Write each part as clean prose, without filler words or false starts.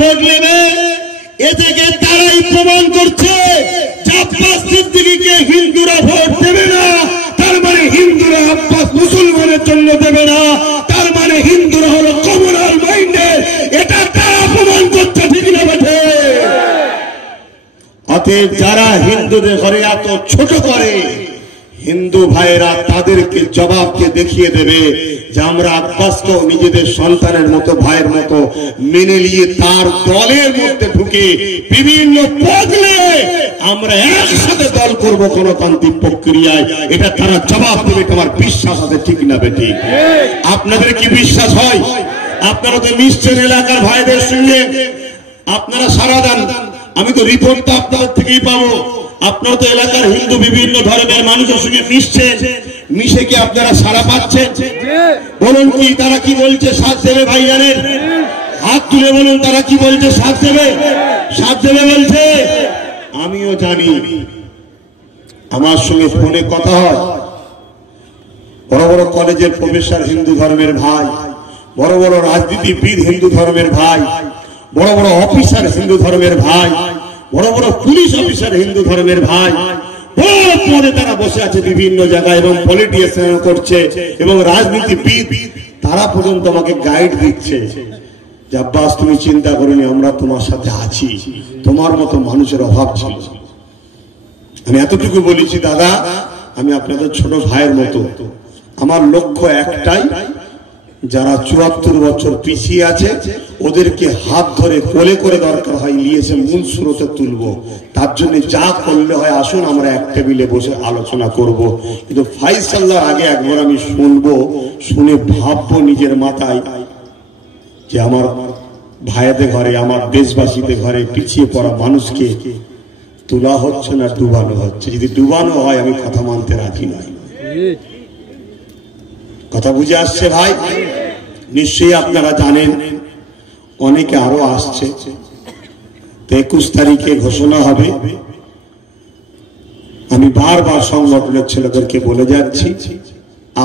Vote নেবে, এ থেকে তারাই প্রমাণ করছে যে আব্বাস সিদ্দিকীকে হিন্দুরা ভোট দেবে না, তার মানে হিন্দুরা আব্বাস মুসলমানের জন্য দেবে না, তার মানে হিন্দুরা হলো কমিউনাল মাইন্ডের, এটা তারা প্রমাণ করছে, ঠিক না বেঠে? অতএব যারা হিন্দুদের ঘরে এত ছোট করে, হিন্দু ভাইয়েরা তাদেরকে জবাবকে দেখিয়ে দেবে যে আমরা আব্বাসকেও নিজেদের সন্তানের মতো ভাইয়ের মতো মেনে নিয়ে তার দলের মধ্যে ঢুকে বিভিন্ন পদে আমরা একসাথে দল করব গণতান্ত্রিক প্রক্রিয়ায়, এটা তারা জবাব দেবে, তোমার বিশ্বাস আছে, ঠিক না বেটি? আপনাদের কি বিশ্বাস হয়? আপনারা তো মিশছেন এলাকার ভাইদের সঙ্গে, আপনারা সারা দেন, আমি তো রিপোর্টটা আপনাদের থেকেই পাবো। আপনারা তো এলাকার হিন্দু বিভিন্ন ধর্মের মানুষের সঙ্গে মিশছেন, মিশে কি আপনারা সারা পাচ্ছেন? বলুন কি তারা কি বলছে? সাথ দেবে ভাইজানের? হাত তুলে বলুন তারা কি বলছে? সাথ দেবে, সাথ দেবে বলছে। আমিও জানি, আমার সঙ্গে ফোনে কথা হয়, বড় বড় কলেজের প্রফেসর হিন্দু ধর্মের ভাই, বড় বড় রাজনীতিবিদ হিন্দু ধর্মের ভাই, বড় বড় অফিসার হিন্দু ধর্মের ভাই, বড় বড় পুলিশ অফিসার হিন্দু ধর্মের ভাই, বড় পদে তারা বসে আছে বিভিন্ন জায়গায় এবং পলিটিশিয়ান করছে এবং রাজনীতিবিদ, তারা পর্যন্ত আমাকে গাইড দিচ্ছে যে আব্বাস তুমি চিন্তা করোনি, আমরা তোমার সাথে আছি, তোমার মতো মানুষের অভাব ছিল। আমি এতটুকু বলেছি, দাদা আমি আপনাদের ছোট ভাইয়ের মতো, আমার লক্ষ্য একটাই, যারা 74 বছর পিছিয়ে আছে ওদেরকে হাত ধরে কোলে করে দরকার হয় নিয়েছে মূল স্রোতে তুলবো। তার জন্য যা করলে হয় আসুন আমরা এক টেবিলে বসে আলোচনা করব। কিন্তু ফাইসাল্লার আগে একবার আমি শুনবো, শুনে ভাববো নিজের মাথায় যে আমার ভাইদের ঘরে, আমার দেশবাসীদের ঘরে পিছিয়ে পড়া মানুষকে তোলা হচ্ছে না ডুবানো হচ্ছে। যদি ডুবানো হয় আমি কথা মানতে রাজি নই। কথা বুঝে আসছে ভাই? নিশ্চয়ই আপনারা জানেন অনেকে আরো আসছে। 21 তারিখে ঘোষণা হবে। আমি বারবার সংগঠনের ছেলেদেরকে বলে যাচ্ছি,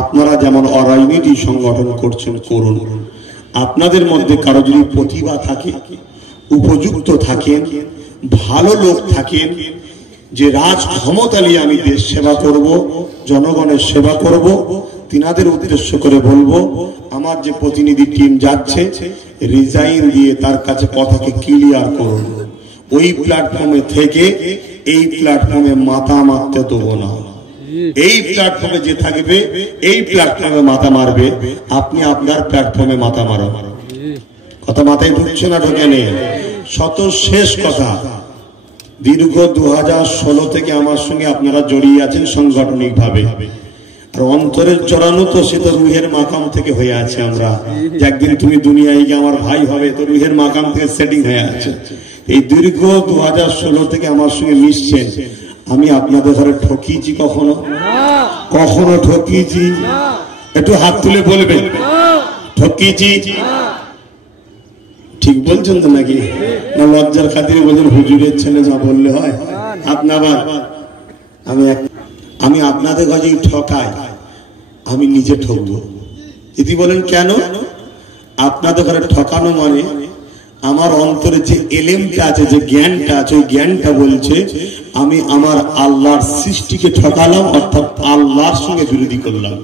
আপনারা যেমন অরাজনীতি সংগঠন করছেন করুন। আপনাদের মধ্যে কারো যদি প্রতিভা থাকে, উপযুক্ত থাকেন, ভালো লোক থাকেন, যে রাজ ক্ষমতা নিয়ে আমি দেশ সেবা করব, জনগণের সেবা করব, তিনাদের উদ্দেশ্য করে বলবো আমার যে প্রতিনিধি টিম যাচ্ছে রিজাইন দিয়ে তার কাছে কথাকে ক্লিয়ার করুন। ওই প্ল্যাটফর্মে থেকে এই প্ল্যাটফর্মে মাথা মারতে দেবো না। এই প্ল্যাটফর্মে যে থাকবে এই প্ল্যাটফর্মে মাথা মারবে, আপনি আপনার প্ল্যাটফর্মে মাথা মারো। কথা মাথায় ঢুকছে না? ঢোকে নেই। শত শেষ কথা, দীর্ঘ 2016 থেকে আমার সঙ্গে আপনারা জড়িয়ে আছেন সাংগঠনিক ভাবে, আর অন্তরের জড়ানো তো সে তো রুহের মাকাম থেকে হয়ে আছে। আমরা একদিন তুমি দুনিয়ায় গিয়ে আমার ভাই হবে, তো রুহের মাকাম থেকে সেটিং হয়ে আছে। এই দীর্ঘ 2016 থেকে আমার সঙ্গে মিশছেন। আমি আপনাদের ঘরে ঠকিয়েছি কখনো? কখনো ঠকিয়েছি? একটু হাত তুলে বলবেন ঠকিয়েছি? ঠিক বলছেন তো নাকি? না লজ্জার খাতিরে বলছেন হুজুরের ছেলে যা বললে হয়? আপনার আমি আপনাদের কাছে ঠকাই, আমি নিজে ঠকবো। যদি বলেন কেন? আপনাদের ঘরে ঠকানো মানে আমার অন্তরে যে এলেমটা আছে, যে জ্ঞানটা আছে, ওই জ্ঞানটা বলছে আমি আমার আল্লাহর সৃষ্টিকে ঠকালাম, অর্থাৎ আল্লাহর সঙ্গে বিরোধী করলাম।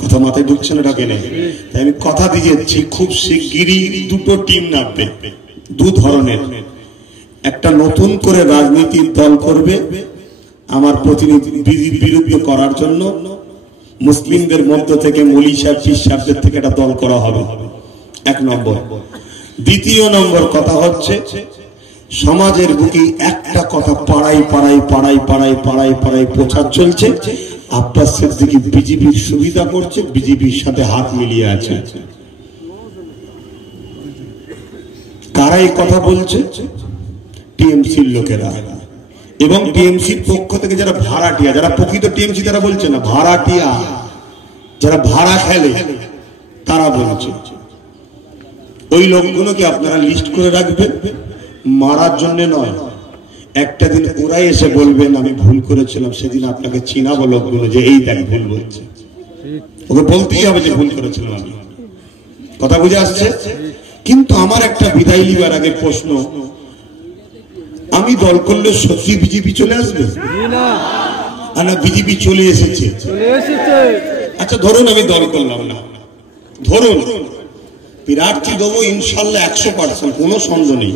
কথা মাথায় ঢুকছে না? ঢোকে নেই। তাই আমি কথা দিয়েছি খুব শিগগিরই দুটো টিম নামবে, দু ধরনের। একটা নতুন করে রাজনীতির দল করবে আমার প্রতিনিধি বিরুদ্ধে করার জন্য, মুসলিমদের মধ্য থেকে মৌলী সাহেব পীর সাহেবদের থেকে একটা দল করা হবে, এক নম্বর। দ্বিতীয় নম্বর কথা হচ্ছে সমাজের বুকে একটা কথা পাড়ায় পাড়ায় পাড়ায় পাড়ায় পাড়ায় পাড়ায় প্রচার চলছে, আব্বাস সিদ্দিকী বিজেপির সুবিধা করছে, বিজেপির সাথে হাত মিলিয়ে আছে। কারা এই কথা বলছে? টিএমসির লোকেরা এবং টিএমসির পক্ষ থেকে যারা ভাড়াটিয়া, যারা প্রকৃত টিএমসি তারা বলছে না, ভাড়াটিয়া যারা ভাড়া খেলে তারা বলছে। ওই লোকগুলোকে আপনারা লিস্ট করে রাখবেন, মারার জন্য নয়। একটা দিন ওরাই এসে বলবেন আমি ভুল করেছিলাম, সেদিন আপনাকে চিনাবো লোকগুলো যে এই দেখ ভুল বলছে। ওকে বলতেই হবে যে ভুল করেছিলাম আমি। কথা বুঝে আসছে? কিন্তু আমার একটা বিদায় লিবার আগে প্রশ্ন, আমি দল করলে সত্যি বিজেপি চলে আসবে না বিজেপি চলে এসেছে? আচ্ছা ধরুন আমি দল করলাম না, ধরুন প্রার্থী দেবো ইনশাল্লাহ 100%, কোনো সন্দেহ নেই।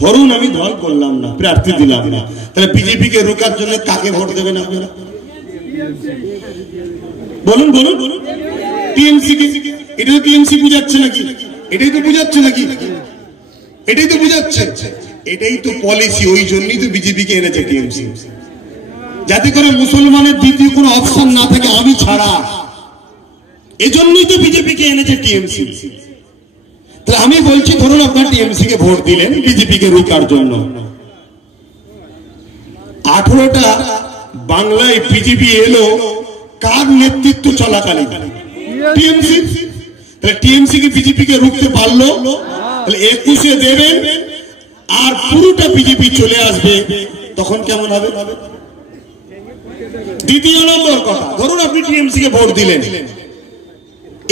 ধরুন আমি দল করলাম না, প্রার্থী দিলাম না, তাহলে বিজেপি কে রোকার জন্য কাকে ভোট দেবেন আপনারা? বলুন বলুন। টিএমসি কে? এটা তো টিএমসি বুঝাচ্ছে নাকি? এটাই তো বুঝাচ্ছে নাকি? এটাই তো বুঝাচ্ছে, এটাই তো পলিসি। ওই জন্যই তো বিজেপি কে এনেছে টিএমসি, যাতে করে মুসলমানের দ্বিতীয় কোনো অপশন না থাকে আমি ছাড়া। এজন্যই তো বিজেপি কে এনেছে টিএমসি। তাহলে আমি বলছি ধরুন আপনার টিএমসি কে ভোট দিলেন বিজেপি কে রোকার জন্য, 18টা বাংলায় বিজেপি এলো কার নেতৃত্ব চলাকালীন? টিএমসি। তাহলে টিএমসি কি বিজেপি কে রুখতে পারলো? তাহলে 21-এ দেবেন আর পুরোটা বিজেপি চলে আসবে, তখন কেমন হবে? দ্বিতীয় নম্বর কথা, ধরুন আপনি টিএমসি কে ভোট দিলেন,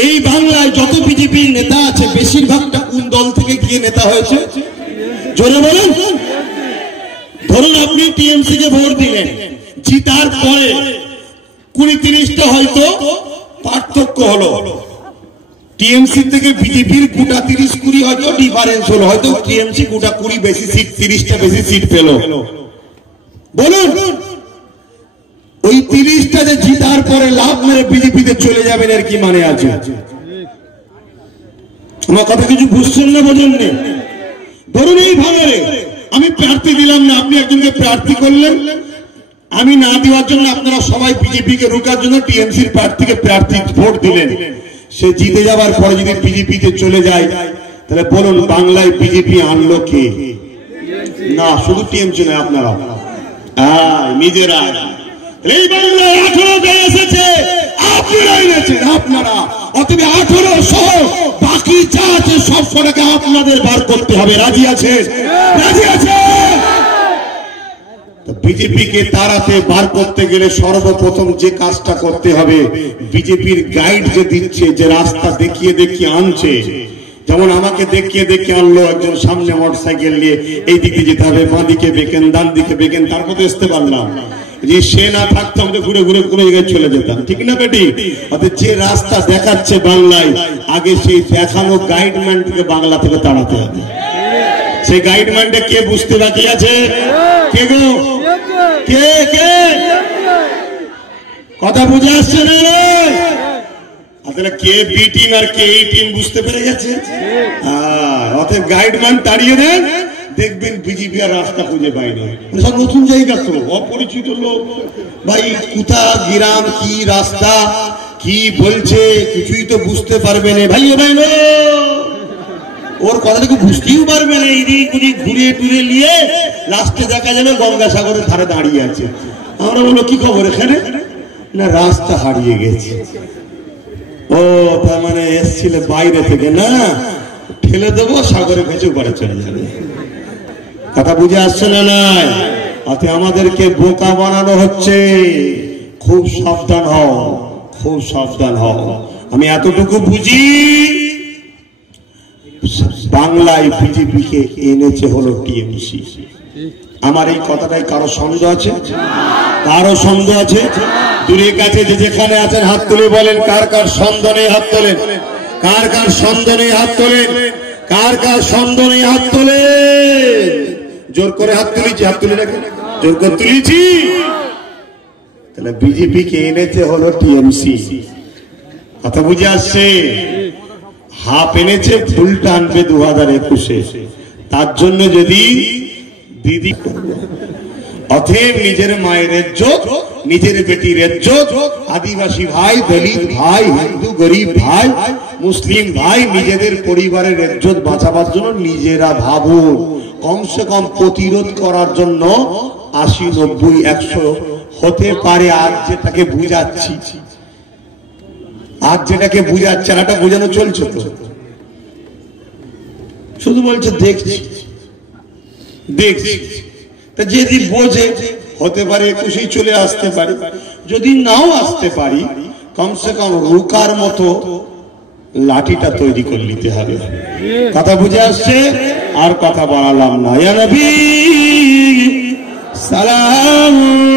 এই বাংলায় যত বিজেপির নেতা আছে বেশিরভাগটা কোন দল থেকে গিয়ে নেতা হয়েছে? জোরে বলেন। ধরুন আপনি টিএমসি কে ভোট দিলেন, জিতার পরে 20-30টা হয়তো পার্থক্য হলো, টিএমসি থেকে বিজেপির গোটা 30-20 হয়তো ডিফারেন্স হলো, হয়তো টিএমসি গোটা 20 বেশি সিট, 30টা বেশি সিট পেল। বলুন ওই 30টা যে জিতার পরে লাভ মেরে বিজেপিতে চলে যাবেন এর কি মানে আছে? আমার কথা কিছু বুঝছেন না, বোঝেন না? ধরুন এই ভাঙারে আমি প্রার্থী দিলাম না, আপনি একজনকে প্রার্থী করলেন, আমি না দেওয়ার জন্য আপনারা সবাই বিজেপি কে রোকার জন্য টিএমসির প্রার্থীকে প্রার্থী ভোট দিলেন। সে জিতে যাবার পরে যদি বিজেপিতে চলে যায়, তাহলে বলুন বাংলায় বিজেপি আনলো কে? না, শুধু টিএমসি নয়, আপনারা নিজেরা। এই বাংলায় 18 এসেছে, আপনারা এনেছেন, আপনারা। অতএব 18 সহ বাকি যা আছে সব সরকারকে আপনাদের বার করতে হবে। রাজি আছে? রাজি আছে? বিজেপি কে তাড়াতে বার করতে গেলে সর্বপ্রথম যে কাজটা করতে হবে, বিজেপির গাইড যে দিচ্ছে, যে রাস্তা দেখিয়ে দেখিয়ে আনছে, যেমন আমাকে দেখিয়ে দেখিয়ে আনলো একজন, সামনে মোটরসাইকেল নিয়ে এই দিকে যেতে হবে, বাঁ দিকে বেকেন, ডান দিকে বেকেন, তার মতো আসতে পারলাম। যে সে না থাকতো আমাদের ঘুরে ঘুরে কোনো জায়গায় চলে যেতাম, ঠিক না বেটি? অর্থাৎ যে রাস্তা দেখাচ্ছে বাংলায়, আগে সেই দেখানো গাইডম্যান থেকে বাংলা থেকে তাড়াতে হবে। সেই গাইডম্যানটা কে বুঝতে বাকি আছে? কে গো? কে কে? কথা বুঝে আসছে না? আসলে কে বি টিম আর কে এই টিম বুঝতে পেরে গেছে। অতএব গাইডম্যান তাড়িয়ে দেন, দেখবেন বিজেপি আর রাস্তা খুঁজে পায়নি। সব নতুন জায়গা তো, অপরিচিত লোক, ভাই কোথা গ্রাম কি রাস্তা কি বলছে কিছুই তো বুঝতে পারবে না। ভাই ভাই ওর কথাটাকে বুঝতেও পারবে না, এইদিক ওদিক ঘুরিয়ে টুরে নিয়ে লাস্টে দেখা যাবে গঙ্গাসাগরের ধারে দাঁড়িয়ে আছে। আমরা বললো কি খবর এখানে? না রাস্তা হারিয়ে গেছে। ও তার মানে এসছিলে বাইরে থেকে, না ঠেলে দেবো সাগরে ভেসে পড়ে চলে যাবে। কথা বুঝে আসছে না? নাই। অতএব আমাদেরকে বোকা বানানো হচ্ছে, খুব সাবধান হও, খুব সাবধান হও। আমি এতটুকু বুঝি, বাংলায় বিজেপি কে এনেছে হলো টিএমসি। আমার এই কথাটাই কারো সন্দেহ আছে? কারো সন্দেহ আছে? দূরের কাছে যে যেখানে আছেন হাত তুলে বলেন, কার কার সন্দেহ নেই হাত তোলেন, কার কার সন্দেহ নেই হাত তোলেন, কার কার সন্দেহ নেই হাত তোলেন। জোর করে হাত তুলেছি, হাত তুলে রাখেন, জোর করে তুলেছি। তাহলে বিজেপি কে এনেছে হলো টিএমসি। কথা বুঝে আসছে? হাফ এনেছে, ফুলটা আনবে 2021-এ। তার জন্য যদি দিদি, অতএব নিজের মায়ের ইজ্জত, নিজের বেটির ইজ্জত, আদিবাসী ভাই, দলিত ভাই, হিন্দু গরিব ভাই, মুসলিম ভাই, নিজেদের পরিবারের ইজ্জত বাঁচাবার জন্য নিজেরা ভাবুন। কমসে কম প্রতিরোধ করার জন্য 80, 90, 100 হতে পারে। আজ যেটাকে বুঝাচ্ছি, আজ যেটাকে বুঝাচ্ছে এটা বোঝানো চলছে তো, শুধু বলছে দেখছি দেখছি। তা যদি বোঝে হতে পারে 21-এই চলে আসতে পারে, যদি নাও আসতে পারি কমসে কম রুকার মতো লাঠিটা তৈরি করে নিতে হবে। কথা বুঝে আসছে? আর কথা বাড়ালাম না। ইয়া নবী সালাম